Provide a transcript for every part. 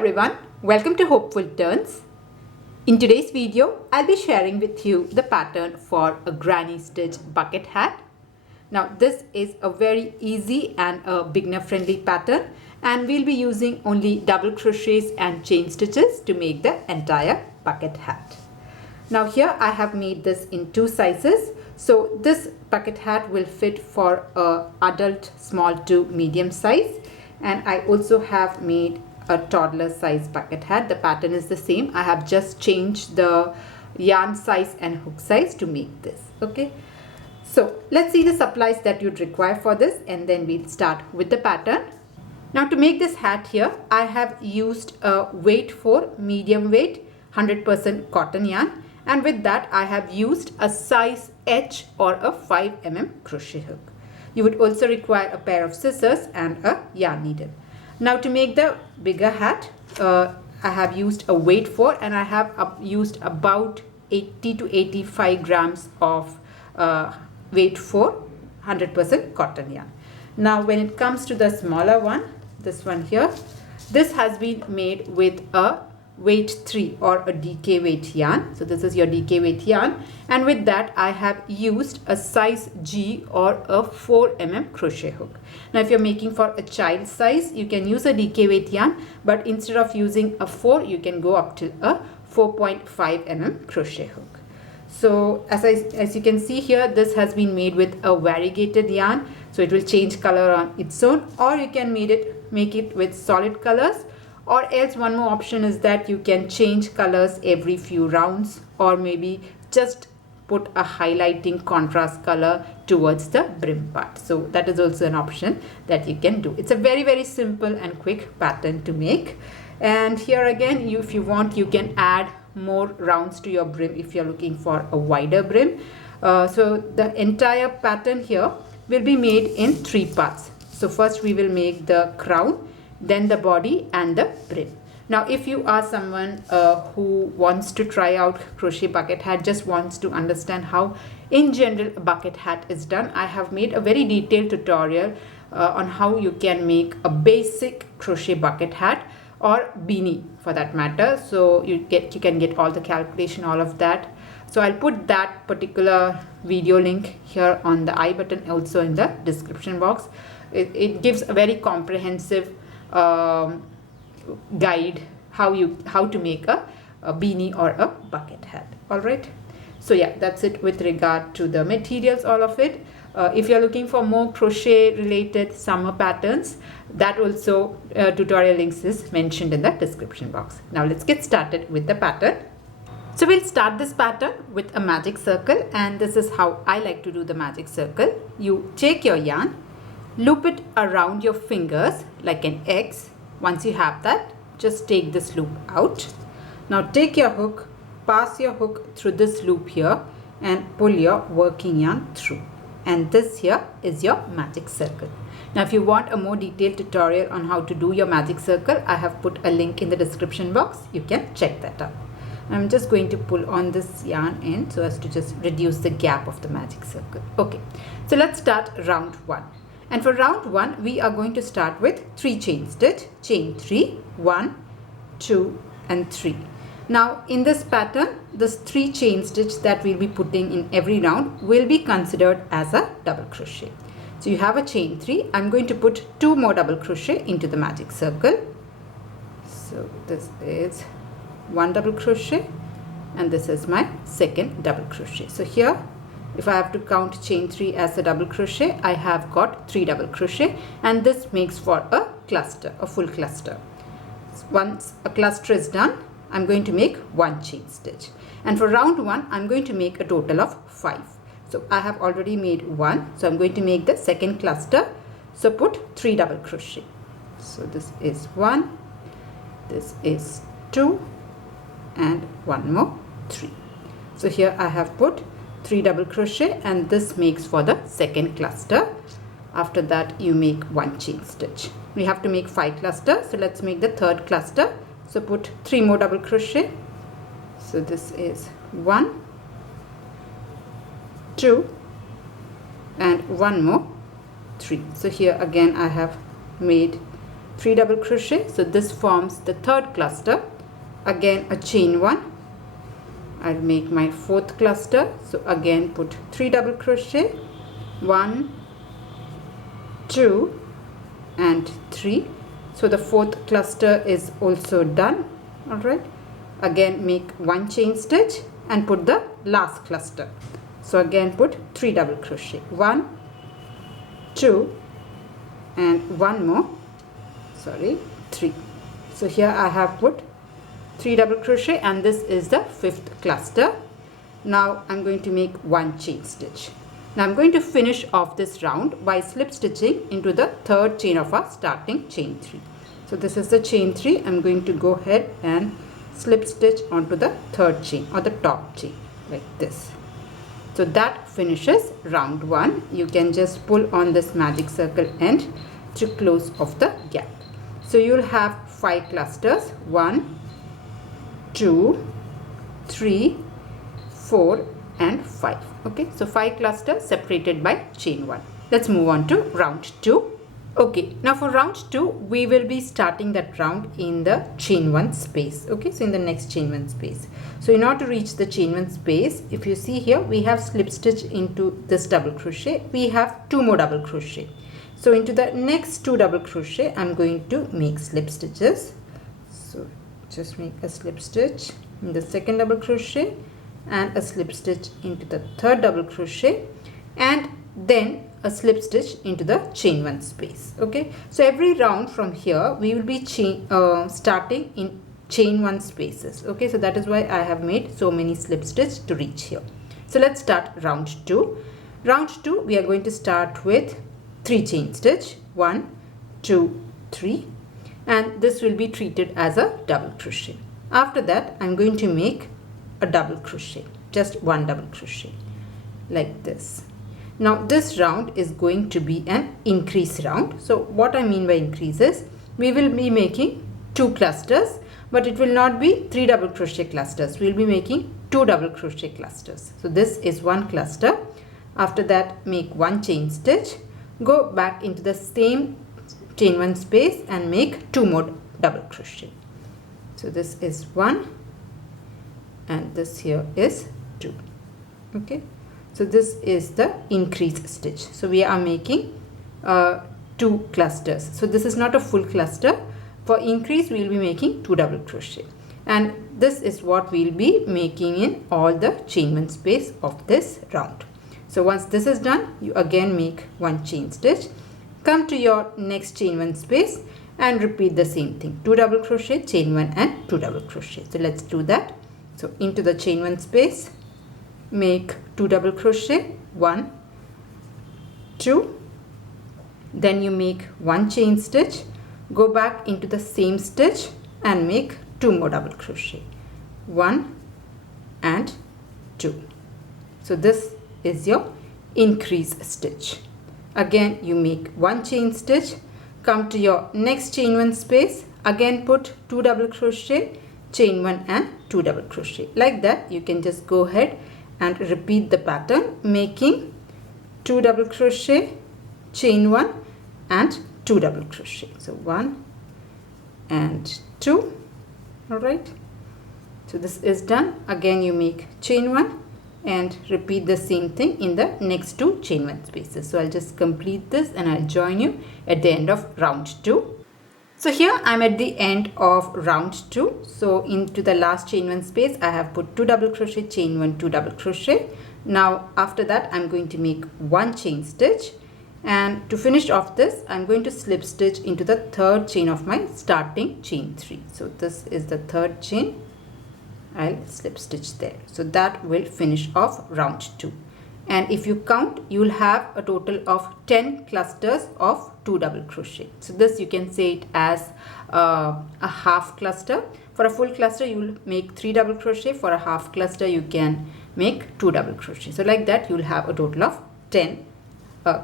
everyone, welcome to Hopeful Turns. In today's video, I'll be sharing with you the pattern for a granny stitch bucket hat. Now this is a very easy and a beginner friendly pattern, and we'll be using only double crochets and chain stitches to make the entire bucket hat. Now here I have made this in two sizes. So this bucket hat will fit for a adult small to medium size, and I also have made a toddler size bucket hat. The pattern is the same. I have just changed the yarn size and hook size to make this. Okay, so let's see the supplies that you'd require for this, and then we'll start with the pattern. Now to make this hat here, I have used a weight 4 medium weight 100% cotton yarn, and with that I have used a size H or a 5 mm crochet hook. You would also require a pair of scissors and a yarn needle. Now to make the bigger hat, I have used a weight 4, and I have used about 80 to 85 grams of weight 4 100% cotton yarn. Now when it comes to the smaller one, this one here, this has been made with a weight 3 or a DK weight yarn. So this is your DK weight yarn, and with that I have used a size G or a 4 mm crochet hook. Now if you're making for a child size, you can use a DK weight yarn, but instead of using a 4, you can go up to a 4.5 mm crochet hook. So as you can see here, this has been made with a variegated yarn, so it will change color on its own, or you can make it with solid colors. Or else one more option is that you can change colors every few rounds, or maybe just put a highlighting contrast color towards the brim part. So that is also an option that you can do. It's a very simple and quick pattern to make. And here again, if you want, you can add more rounds to your brim if you're looking for a wider brim. So the entire pattern here will be made in 3 parts. So first we will make the crown, then the body and the brim. Now if you are someone who wants to try out crochet bucket hat, just wants to understand how in general a bucket hat is done, I have made a very detailed tutorial on how you can make a basic crochet bucket hat or beanie for that matter. So you can get all the calculation, all of that. So I'll put that particular video link here on the I button, also in the description box. It gives a very comprehensive guide how to make a beanie or a bucket hat. All right, so yeah, that's it with regard to the materials, all of it. If you're looking for more crochet related summer patterns, that also tutorial links is mentioned in the description box. Now let's get started with the pattern. So we'll start this pattern with a magic circle, and this is how I like to do the magic circle. You take your yarn, loop it around your fingers like an X. Once you have that, just take this loop out. Now take your hook, pass your hook through this loop here, and pull your working yarn through. And this here is your magic circle. Now if you want a more detailed tutorial on how to do your magic circle, I have put a link in the description box. You can check that out. I'm just going to pull on this yarn in so as to just reduce the gap of the magic circle. Okay, so let's start round 1. And for round 1, we are going to start with 3 chain stitch, chain 3, 1, 2 and 3. Now in this pattern, this 3 chain stitch that we'll be putting in every round will be considered as a double crochet. So you have a chain 3. I'm going to put 2 more double crochet into the magic circle. So this is 1 double crochet, and this is my second double crochet. So here, if I have to count chain 3 as a double crochet, I have got 3 double crochet, and this makes for a cluster, a full cluster. Once a cluster is done, I'm going to make 1 chain stitch, and for round 1 I'm going to make a total of 5. So I have already made 1, so I'm going to make the second cluster. So put 3 double crochet. So this is 1, this is 2, and 1 more, 3. So here I have put 3 double crochet, and this makes for the second cluster. After that you make 1 chain stitch. We have to make 5 clusters, so let's make the third cluster. So put 3 more double crochet. So this is 1, 2 and 1 more, 3. So here again I have made 3 double crochet. So this forms the third cluster. Again a chain 1. I'll make my fourth cluster. So again put 3 double crochet, 1, 2 and 3. So the fourth cluster is also done. Alright, again make 1 chain stitch and put the last cluster. So again put 3 double crochet, 1, 2 and one more, 3. So here I have put 3 double crochet and this is the fifth cluster. Now I'm going to make 1 chain stitch. Now I'm going to finish off this round by slip stitching into the third chain of our starting chain 3. So this is the chain 3. I'm going to go ahead and slip stitch onto the third chain or the top chain like this. So that finishes round 1. You can just pull on this magic circle end to close off the gap. So you'll have 5 clusters, 1, 2, 3, 4 and 5. Okay, so 5 clusters separated by chain 1. Let's move on to round 2. Okay, now for round 2 we will be starting that round in the chain 1 space. Okay, so in the next chain 1 space. So in order to reach the chain 1 space, if you see here, we have slip stitch into this double crochet. We have 2 more double crochet. So into the next 2 double crochet I'm going to make slip stitches. So just make a slip stitch in the second double crochet and a slip stitch into the third double crochet and then a slip stitch into the chain 1 space. Okay, so every round from here we will be starting in chain 1 spaces. Okay, so that is why I have made so many slip stitch to reach here. So let's start round 2. Round 2 we are going to start with 3 chain stitch, 1, 2, 3 and this will be treated as a double crochet. After that I'm going to make a double crochet, just 1 double crochet like this. Now this round is going to be an increase round. So what I mean by increase is we will be making 2 clusters, but it will not be 3 double crochet clusters. We will be making 2 double crochet clusters. So this is 1 cluster. After that make 1 chain stitch, go back into the same chain 1 space and make 2 more double crochet. So this is 1 and this here is 2. Okay, so this is the increase stitch. So we are making 2 clusters. So this is not a full cluster. For increase we will be making 2 double crochet and this is what we will be making in all the chain 1 space of this round. So once this is done, you again make 1 chain stitch, come to your next chain 1 space and repeat the same thing, 2 double crochet, chain 1 and 2 double crochet. So let's do that. So into the chain 1 space, make 2 double crochet, 1, 2, then you make 1 chain stitch, go back into the same stitch and make 2 more double crochet, 1 and 2. So this is your increase stitch. Again you make 1 chain stitch, come to your next chain 1 space, again put 2 double crochet, chain 1 and 2 double crochet. Like that you can just go ahead and repeat the pattern, making 2 double crochet, chain 1 and 2 double crochet. So 1 and 2. Alright, so this is done. Again you make chain 1 and repeat the same thing in the next 2 chain 1 spaces. So I'll just complete this and I'll join you at the end of round 2. So here I'm at the end of round 2. So into the last chain 1 space I have put 2 double crochet, chain 1, 2 double crochet. Now after that I'm going to make 1 chain stitch, and to finish off this I'm going to slip stitch into the third chain of my starting chain 3. So this is the third chain, I'll slip stitch there. So that will finish off round 2. And if you count, you will have a total of 10 clusters of 2 double crochet. So this you can say it as a half cluster. For a full cluster you will make 3 double crochet. For a half cluster you can make 2 double crochet. So like that you will have a total of 10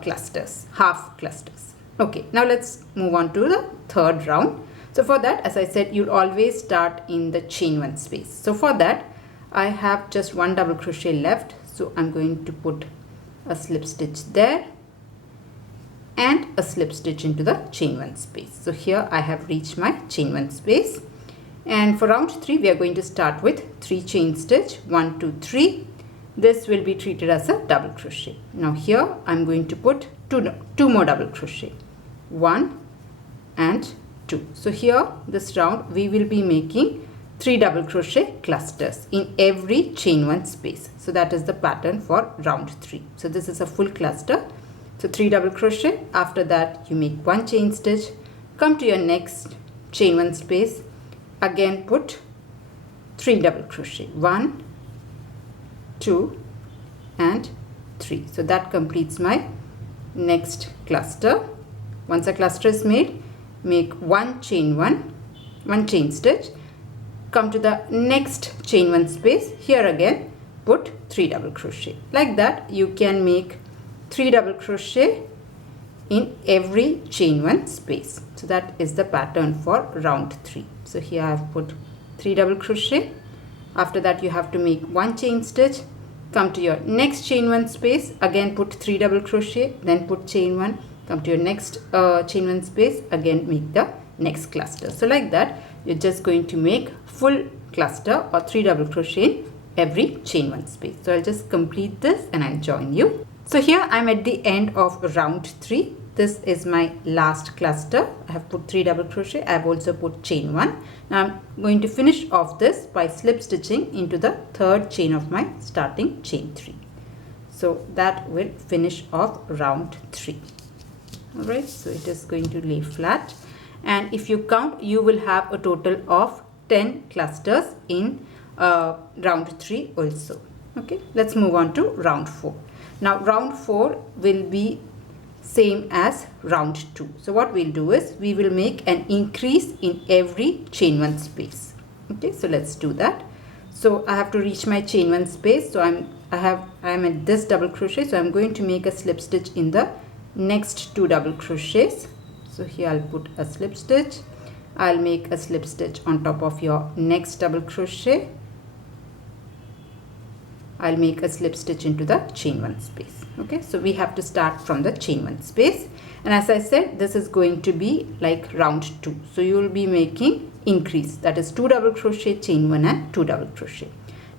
clusters, half clusters. Okay, now let's move on to the third round. So for that, as I said, you'll always start in the chain 1 space. So for that I have just 1 double crochet left. So I'm going to put a slip stitch there and a slip stitch into the chain 1 space. So here I have reached my chain 1 space, and for round 3 we are going to start with 3 chain stitch, 1 2 3. This will be treated as a double crochet. Now here I'm going to put two more double crochet, 1 and 2. So here this round we will be making 3 double crochet clusters in every chain 1 space. So that is the pattern for round 3. So this is a full cluster. So 3 double crochet. After that you make 1 chain stitch, come to your next chain 1 space, again put 3 double crochet, 1 2 and 3. So that completes my next cluster. Once a cluster is made, make 1 chain stitch, come to the next chain 1 space, here again put 3 double crochet. Like that you can make 3 double crochet in every chain 1 space. So that is the pattern for round 3. So here I have put 3 double crochet. After that you have to make 1 chain stitch, come to your next chain 1 space, again put 3 double crochet, then put chain 1, come to your next chain 1 space, again make the next cluster. So like that you're just going to make full cluster or 3 double crochet in every chain 1 space. So I'll just complete this and I'll join you. So here I'm at the end of round 3. This is my last cluster. I have put 3 double crochet. I have also put chain 1. Now I'm going to finish off this by slip stitching into the 3rd chain of my starting chain 3. So that will finish off round 3. Alright, so it is going to lay flat, and if you count you will have a total of 10 clusters in round 3 also. Okay, let's move on to round 4. Now round 4 will be same as round 2. So what we'll do is we will make an increase in every chain 1 space. Okay, so let's do that. So I have to reach my chain 1 space. So I'm at this double crochet. So I'm going to make a slip stitch in the next 2 double crochets. So here I'll put a slip stitch. I'll make a slip stitch on top of your next double crochet. I'll make a slip stitch into the chain 1 space. Okay, so we have to start from the chain 1 space, and as I said, this is going to be like round 2. So you will be making increase, that is 2 double crochet, chain 1 and 2 double crochet.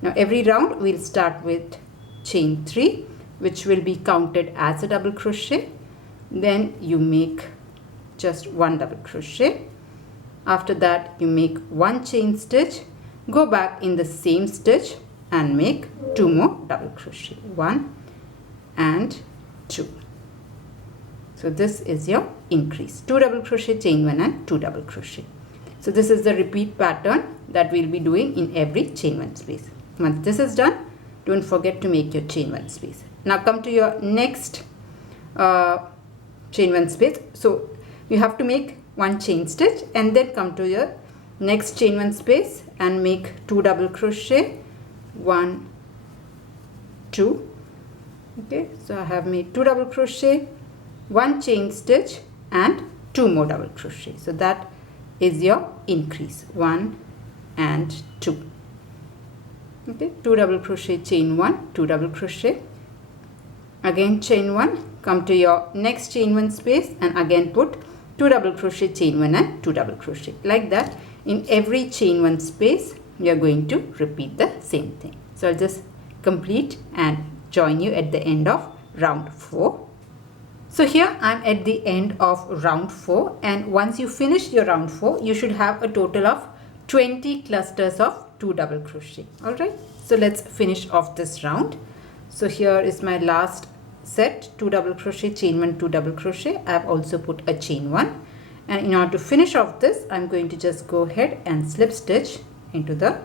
Now every round we'll start with chain 3, which will be counted as a double crochet. Then you make just 1 double crochet. After that you make 1 chain stitch, go back in the same stitch and make 2 more double crochet, 1 and 2. So this is your increase, 2 double crochet, chain 1 and 2 double crochet. So this is the repeat pattern that we'll be doing in every chain 1 space. Once this is done, don't forget to make your chain 1 space. Now come to your next chain 1 space. So you have to make 1 chain stitch and then come to your next chain 1 space and make 2 double crochet, 1 2. Okay, so I have made 2 double crochet, 1 chain stitch and 2 more double crochet. So that is your increase, 1 and 2. Okay, 2 double crochet, chain 1, 2 double crochet, again chain 1, come to your next chain 1 space and again put 2 double crochet, chain 1 and 2 double crochet. Like that in every chain 1 space we are going to repeat the same thing. So I'll just complete and join you at the end of round 4. So here I'm at the end of round 4, and once you finish your round 4 you should have a total of 20 clusters of 2 double crochet. Alright, so let's finish off this round. So here is my last set, 2 double crochet, chain 1, 2 double crochet. I have also put a chain 1, and in order to finish off this I'm going to just go ahead and slip stitch into the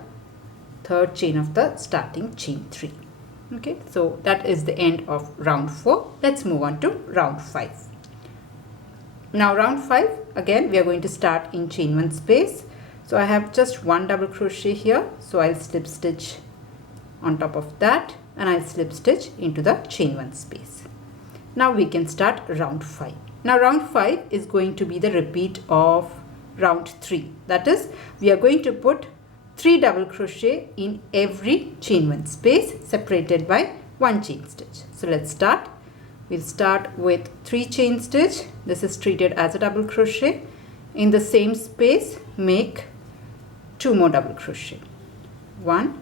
3rd chain of the starting chain 3. Okay, so that is the end of round 4. Let's move on to round 5. Now round 5, again we are going to start in chain 1 space. So I have just 1 double crochet here, so I'll slip stitch on top of that and I'll slip stitch into the chain 1 space. Now we can start round 5. Now round 5 is going to be the repeat of round 3. That is, we are going to put 3 double crochet in every chain 1 space separated by 1 chain stitch. So let's start we'll start with 3 chain stitch. This is treated as a double crochet. In the same space, make 2 more double crochet, 1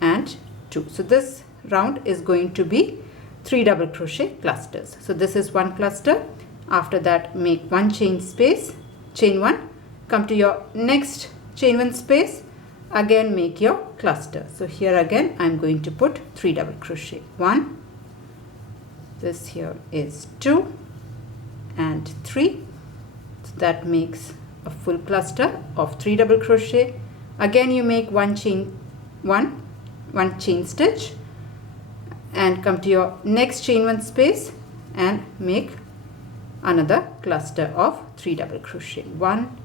and 2. So this round is going to be 3 double crochet clusters. So this is one cluster. After that, make 1 chain space, chain 1, come to your next chain 1 space, again make your cluster. So here again I'm going to put 3 double crochet, 1, this here is 2 and 3. So that makes a full cluster of 3 double crochet. Again you make 1 chain stitch and come to your next chain 1 space and make another cluster of 3 double crochet, 1,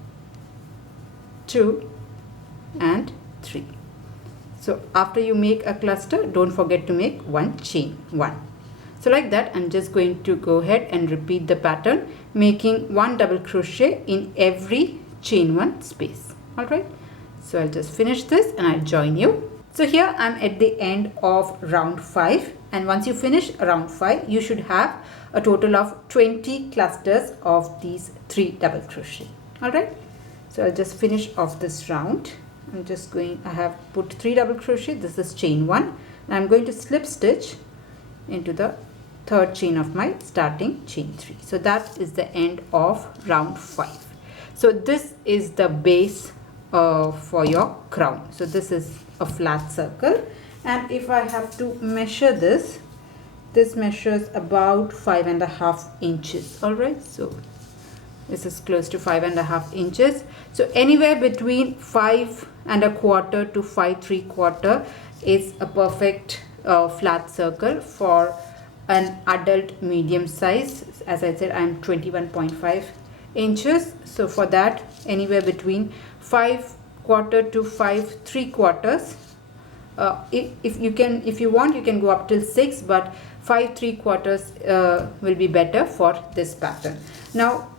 2 and 3. So after you make a cluster, don't forget to make 1 chain 1. So like that, I'm just going to go ahead and repeat the pattern, making 1 double crochet in every chain 1 space. Alright, so I'll just finish this and I'll join you. So here I'm at the end of round 5, and once you finish round 5, you should have a total of 20 clusters of these 3 double crochet. Alright, so I'll just finish off this round. I have put 3 double crochet, this is chain 1, and I'm going to slip stitch into the 3rd chain of my starting chain 3. So that is the end of round 5. So this is the base for your crown. So this is a flat circle, and if I have to measure this measures about 5.5 inches. Alright, so this is close to 5.5 inches. So anywhere between 5.25 to 5.75 is a perfect flat circle for an adult medium size. As I said, I'm 21.5 inches. So for that, anywhere between 5.25 to 5.75. If you want, you can go up till 6, but 5.75 will be better for this pattern. Now,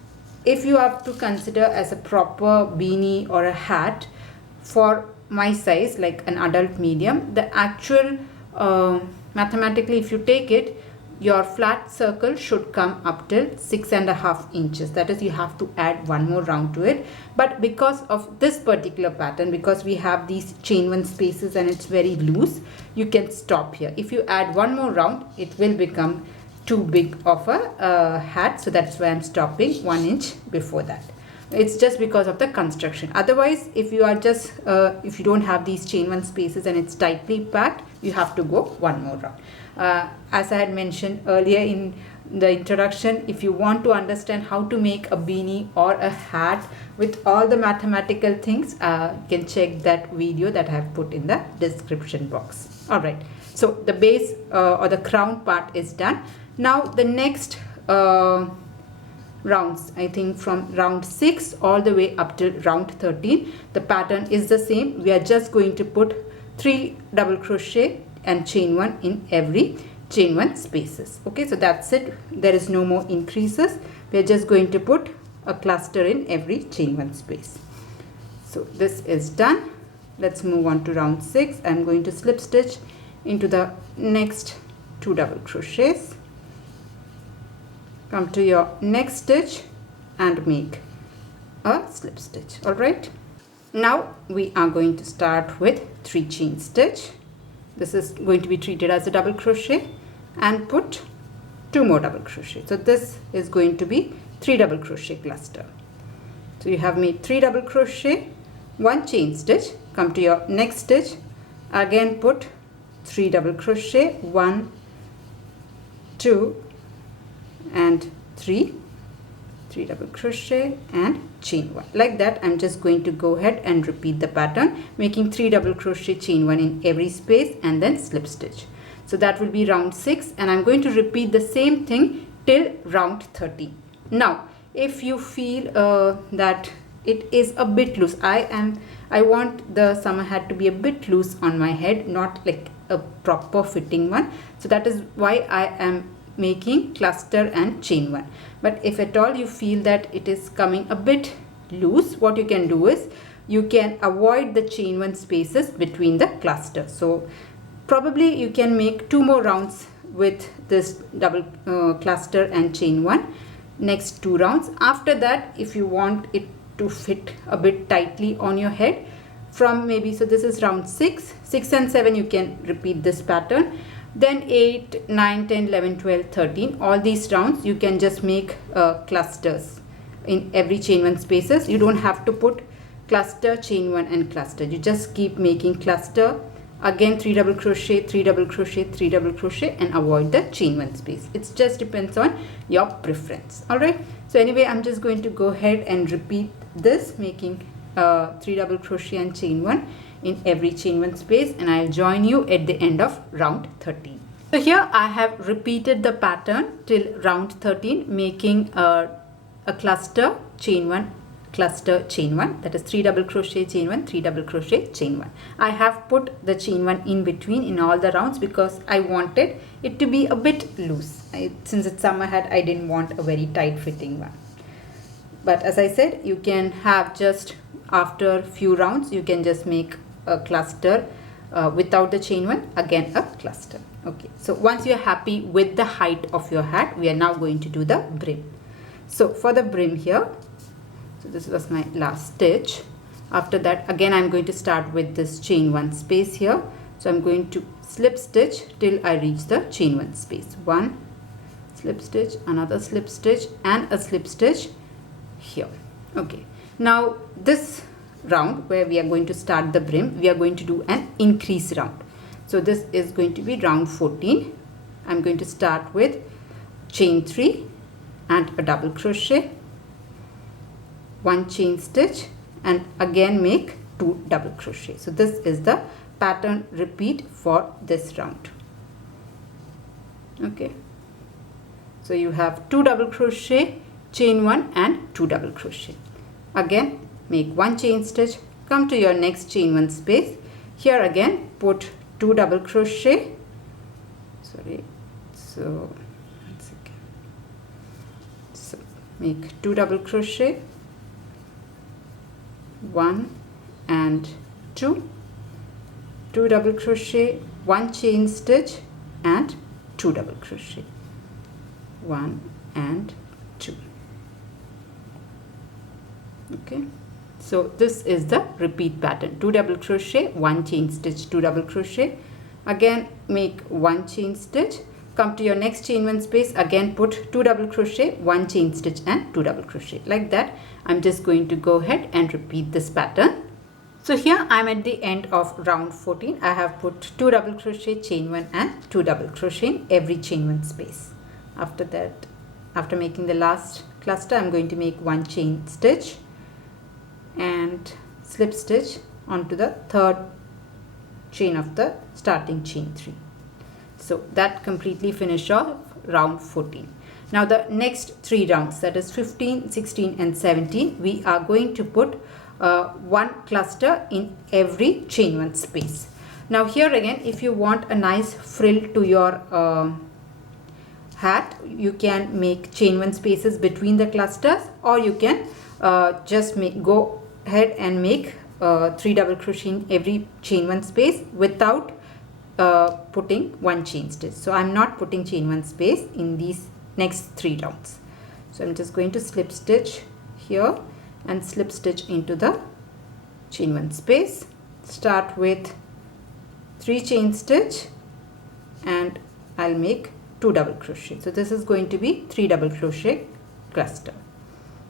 if you have to consider as a proper beanie or a hat for my size, like an adult medium, the actual mathematically, if you take it, your flat circle should come up till 6.5 inches. That is, you have to add 1 more round to it. But because of this particular pattern, because we have these chain 1 spaces and it's very loose, you can stop here. If you add 1 more round, it will become too big of a hat. So that's why I'm stopping 1 inch before that. It's just because of the construction. Otherwise, if you are just if you don't have these chain 1 spaces and it's tightly packed, you have to go 1 more round. As I had mentioned earlier in the introduction, if you want to understand how to make a beanie or a hat with all the mathematical things, you can check that video that I have put in the description box. Alright, so the base or the crown part is done. Now the next rounds, I think from round 6 all the way up till round 13, the pattern is the same. We are just going to put 3 double crochet and chain 1 in every chain 1 spaces. Okay, so that's it. There is no more increases. We are just going to put a cluster in every chain 1 space. So this is done. Let's move on to round 6. I'm going to slip stitch into the next 2 double crochets. Come to your next stitch and make a slip stitch. All right, now we are going to start with 3 chain stitch. This is going to be treated as a double crochet, and put 2 more double crochet. So this is going to be 3 double crochet cluster. So you have made 3 double crochet, 1 chain stitch, come to your next stitch, again put 3 double crochet, 1, 2 and 3 double crochet and chain 1. Like that, I'm just going to go ahead and repeat the pattern, making 3 double crochet, chain 1 in every space and then slip stitch. So that will be round 6, and I'm going to repeat the same thing till round 13. Now if you feel that it is a bit loose, I want the summer hat to be a bit loose on my head, not like a proper fitting one. So that is why I am making cluster and chain 1. But if at all you feel that it is coming a bit loose, what you can do is you can avoid the chain 1 spaces between the cluster. So probably you can make 2 more rounds with this double cluster and chain 1 next 2 rounds. After that, if you want it to fit a bit tightly on your head, from maybe, so this is round 6 and 7, you can repeat this pattern. Then 8, 9, 10, 11, 12, 13, all these rounds you can just make clusters in every chain 1 spaces. You don't have to put cluster, chain 1 and cluster. You just keep making cluster, again 3 double crochet, 3 double crochet, 3 double crochet, and avoid the chain 1 space. It just depends on your preference. Alright, so anyway, I'm just going to go ahead and repeat this, making 3 double crochet and chain 1 in every chain 1 space, and I'll join you at the end of round 13. So here I have repeated the pattern till round 13, making a cluster, chain 1, cluster, chain 1, that is 3 double crochet, chain 1, 3 double crochet, chain 1. I have put the chain 1 in between in all the rounds because I wanted it to be a bit loose. Since it's summer hat, I didn't want a very tight fitting one. But as I said, you can have just after few rounds, you can just make a cluster without the chain 1, again a cluster. Okay, so once you're happy with the height of your hat, we are now going to do the brim. So for the brim here, so this was my last stitch. After that, again I'm going to start with this chain 1 space here. So I'm going to slip stitch till I reach the chain 1 space. 1 slip stitch, another slip stitch, and a slip stitch here. Okay, now this round where we are going to start the brim, we are going to do an increase round. So this is going to be round 14. I'm going to start with chain 3 and a double crochet, 1 chain stitch, and again make 2 double crochet. So this is the pattern repeat for this round. Okay, so you have 2 double crochet, chain 1 and 2 double crochet. Again make 1 chain stitch, come to your next chain 1 space. Here again put 2 double crochet, so make 2 double crochet, 1 and 2, 2 double crochet, 1 chain stitch and 2 double crochet, 1 and 2. Okay, so this is the repeat pattern: 2 double crochet, 1 chain stitch, 2 double crochet, again make 1 chain stitch, come to your next chain 1 space, again put 2 double crochet, 1 chain stitch and 2 double crochet. Like that, I'm just going to go ahead and repeat this pattern. So here I'm at the end of round 14. I have put 2 double crochet, chain 1 and 2 double crochet in every chain 1 space. After that, after making the last cluster, I'm going to make 1 chain stitch and slip stitch onto the 3rd chain of the starting chain 3. So that completely finished off round 14. Now the next 3 rounds, that is 15, 16 and 17, we are going to put 1 cluster in every chain 1 space. Now here again, if you want a nice frill to your hat, you can make chain 1 spaces between the clusters, or you can just go ahead and make 3 double crochet in every chain 1 space without putting 1 chain stitch. So I'm not putting chain 1 space in these next 3 rounds. So I'm just going to slip stitch here and slip stitch into the chain 1 space. Start with 3 chain stitch and I'll make 2 double crochet. So this is going to be 3 double crochet cluster.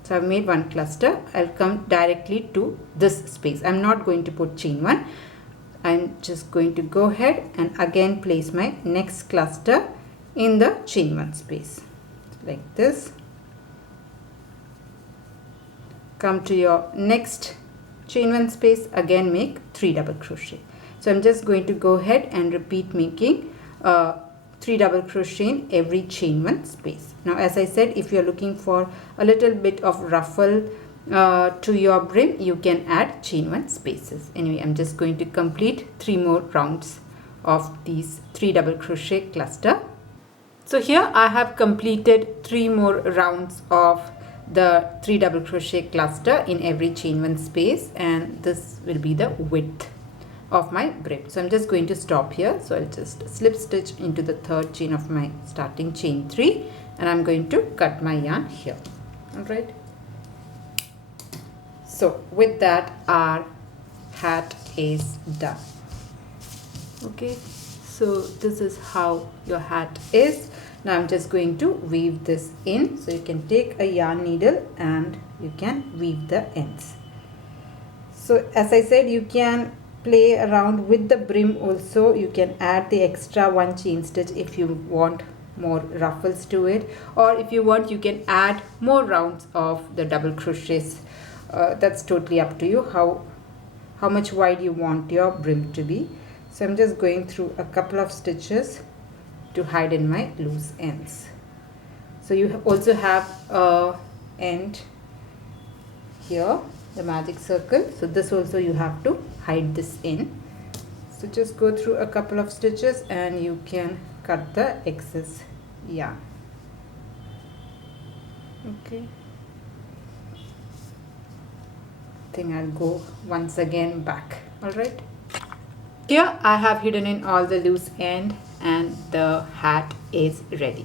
So I've made 1 cluster. I'll come directly to this space. I'm not going to put chain 1. I'm just going to go ahead and again place my next cluster in the chain 1 space like this. Come to your next chain 1 space, again make 3 double crochet. So I'm just going to go ahead and repeat making 3 double crochet in every chain 1 space. Now as I said, if you're looking for a little bit of ruffle to your brim, you can add chain 1 spaces. Anyway, I'm just going to complete 3 more rounds of these 3 double crochet cluster. So here I have completed 3 more rounds of the 3 double crochet cluster in every chain 1 space, and this will be the width. of my brim. So I'm just going to stop here. So I'll just slip stitch into the third chain of my starting chain 3, and I'm going to cut my yarn here. All right. So with that, our hat is done. Okay, so this is how your hat is. Now I'm just going to weave this in. So you can take a yarn needle and you can weave the ends. So as I said, you can play around with the brim also. You can add the extra 1 chain stitch if you want more ruffles to it, or if you want, you can add more rounds of the double crochets. That's totally up to you how much wide you want your brim to be. So I'm just going through a couple of stitches to hide in my loose ends. So you also have a end here, the magic circle. So this also you have to hide this in. So just go through a couple of stitches and you can cut the excess yarn. Okay. I think I'll go once again back. All right. Here I have hidden in all the loose end and the hat is ready.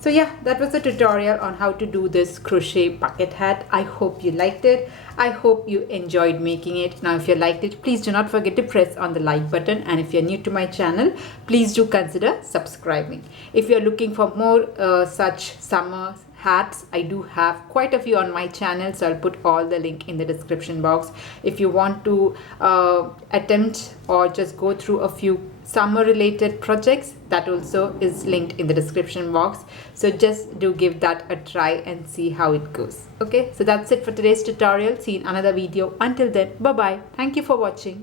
So yeah, that was a tutorial on how to do this crochet bucket hat. I hope you liked it. I hope you enjoyed making it. Now if you liked it, please do not forget to press on the like button, and if you're new to my channel, please do consider subscribing. If you're looking for more such summer hats, I do have quite a few on my channel, so I'll put all the link in the description box. If you want to attempt or just go through a few summer related projects, that also is linked in the description box. So just do give that a try and see how it goes. Okay, so that's it for today's tutorial. See you in another video. Until then, bye bye. Thank you for watching.